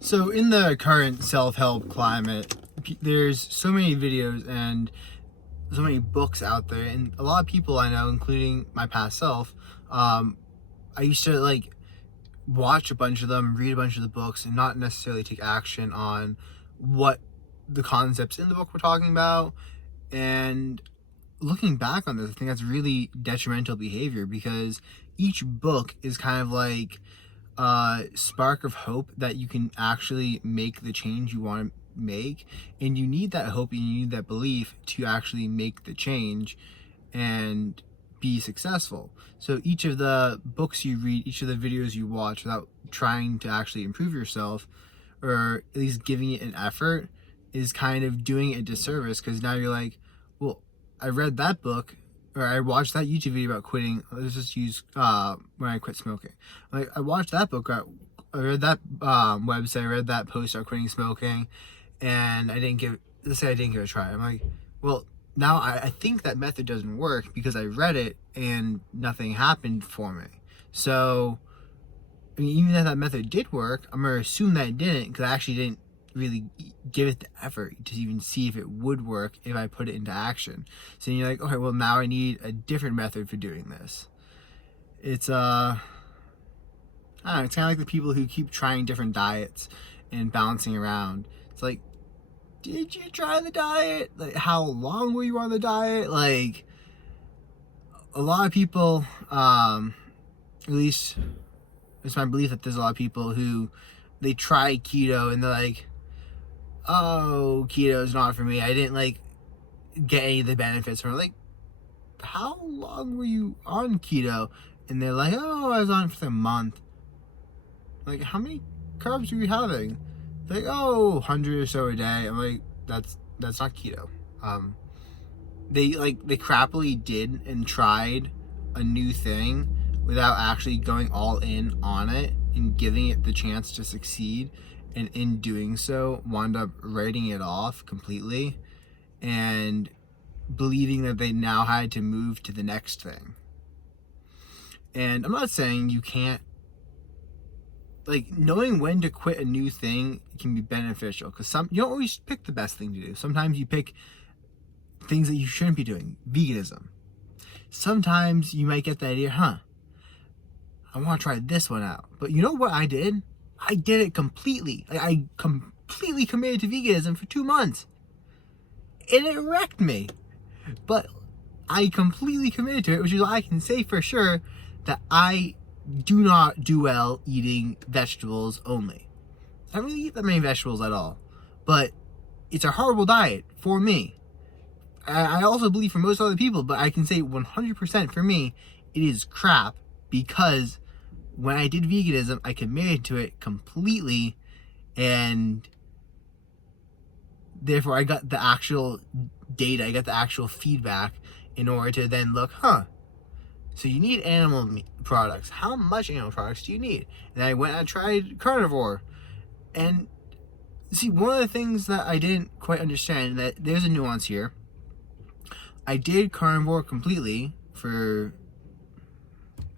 So in the current self-help climate, there's so many videos and so many books out there, and a lot of people I know, including my past self, I used to watch a bunch of them, read a bunch of the books, and not necessarily take action on what the concepts in the book were talking about. And looking back on this, I think that's really detrimental behavior, because each book is kind of like spark of hope that you can actually make the change you want to make, and you need that hope and you need that belief to actually make the change and be successful. So each of the books you read, each of the videos you watch, without trying to actually improve yourself, or at least giving it an effort, is kind of doing it a disservice, because now you're like, well, I read that book, or I watched that YouTube video about quitting. Let's just use when I quit smoking. Like, I watched that book, I read that website, I read that post about quitting smoking, and let's say I didn't give it a try. I'm like, well, now I think that method doesn't work because I read it and nothing happened for me. So, I mean, even if that method did work, I'm going to assume that it didn't, because I actually didn't really give it the effort to even see if it would work if I put it into action. So you're like, okay, well, now I need a different method for doing this. It's I don't know, it's kind of like the people who keep trying different diets and bouncing around. It's like, did you try the diet? Like, how long were you on the diet? Like, a lot of people, at least it's my belief that there's a lot of people who they try keto and they're like, oh, keto is not for me. I didn't get any of the benefits from it. Like, how long were you on keto? And they're like, oh, I was on it for a month. Like, how many carbs were you having? They're like, oh, 100 or so a day. I'm like, that's not keto. They crappily did and tried a new thing without actually going all in on it and giving it the chance to succeed, and in doing so wound up writing it off completely and believing that they now had to move to the next thing. And I'm not saying you can't, knowing when to quit a new thing can be beneficial, because you don't always pick the best thing to do. Sometimes you pick things that you shouldn't be doing. Veganism. Sometimes you might get the idea, I want to try this one out. But you know what I did? I did it completely. I completely committed to veganism for 2 months. And it wrecked me. But I completely committed to it, which is why I can say for sure that I do not do well eating vegetables only. I don't really eat that many vegetables at all. But it's a horrible diet for me. I also believe for most other people, but I can say 100% for me, it is crap, because when I did veganism, I committed to it completely, and therefore I got the actual data, I got the actual feedback in order to then look, so you need animal meat products. How much animal products do you need? And I went and I tried carnivore. And see, one of the things that I didn't quite understand, that there's a nuance here. I did carnivore completely for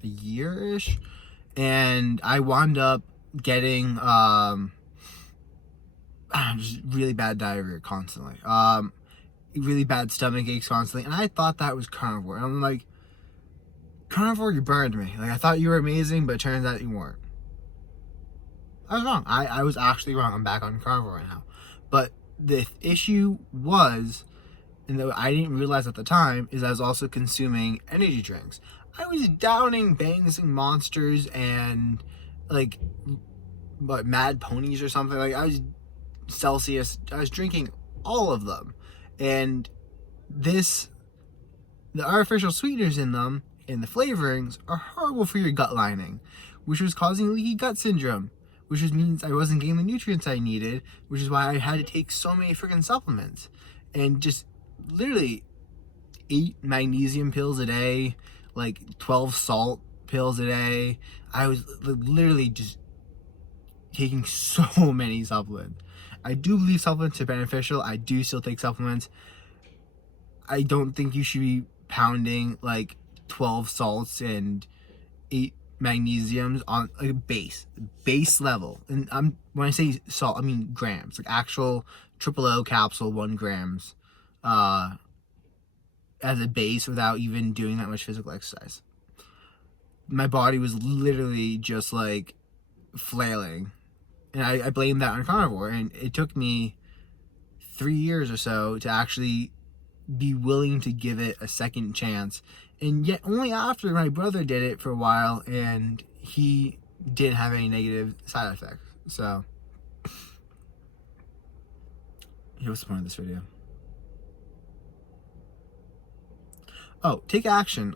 a year-ish, and I wound up getting just really bad diarrhea constantly, really bad stomach aches constantly, and I thought that was carnivore. And I'm like, carnivore, you burned me. Like, I thought you were amazing, but it turns out you weren't. I was wrong. I was actually wrong. I'm back on carnivore right now. But the issue was, and that I didn't realize at the time, is I was also consuming energy drinks. I was downing Bangs and Monsters and Mad Ponies or something. Like, I was Celsius. I was drinking all of them, and the artificial sweeteners in them and the flavorings are horrible for your gut lining, which was causing leaky gut syndrome, which means I wasn't getting the nutrients I needed, which is why I had to take so many freaking supplements, and just literally 8 magnesium pills a day, 12 salt pills a day. I was literally just taking so many supplements. I do believe supplements are beneficial. I do still take supplements. I don't think you should be pounding 12 salts and 8 magnesiums on a base level, and when I say salt, I mean grams, like actual triple O capsule, 1 grams, as a base without even doing that much physical exercise. My body was literally just like flailing, and I blamed that on carnivore. And it took me 3 years or so to actually be willing to give it a second chance, and yet only after my brother did it for a while and he didn't have any negative side effects. So what's the point of this video? Oh, take action.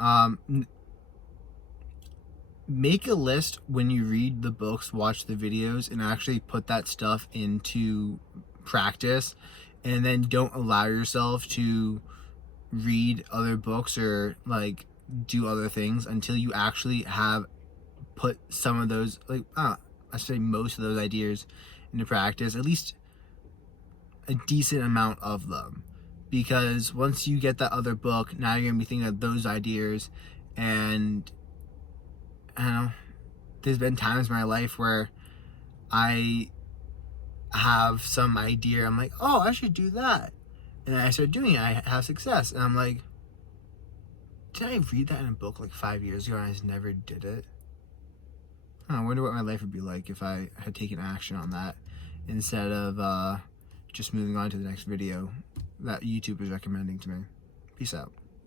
Make a list when you read the books, watch the videos, and actually put that stuff into practice, and then don't allow yourself to read other books or like do other things until you actually have put some of those, like I say most of those ideas into practice, at least a decent amount of them. Because once you get that other book, now you're gonna be thinking of those ideas. And I don't know, there's been times in my life where I have some idea, I'm like, oh, I should do that, and I start doing it, I have success, and I'm like, did I read that in a book like 5 years ago and I just never did it? I wonder what my life would be like if I had taken action on that instead of just moving on to the next video that YouTube is recommending to me. Peace out.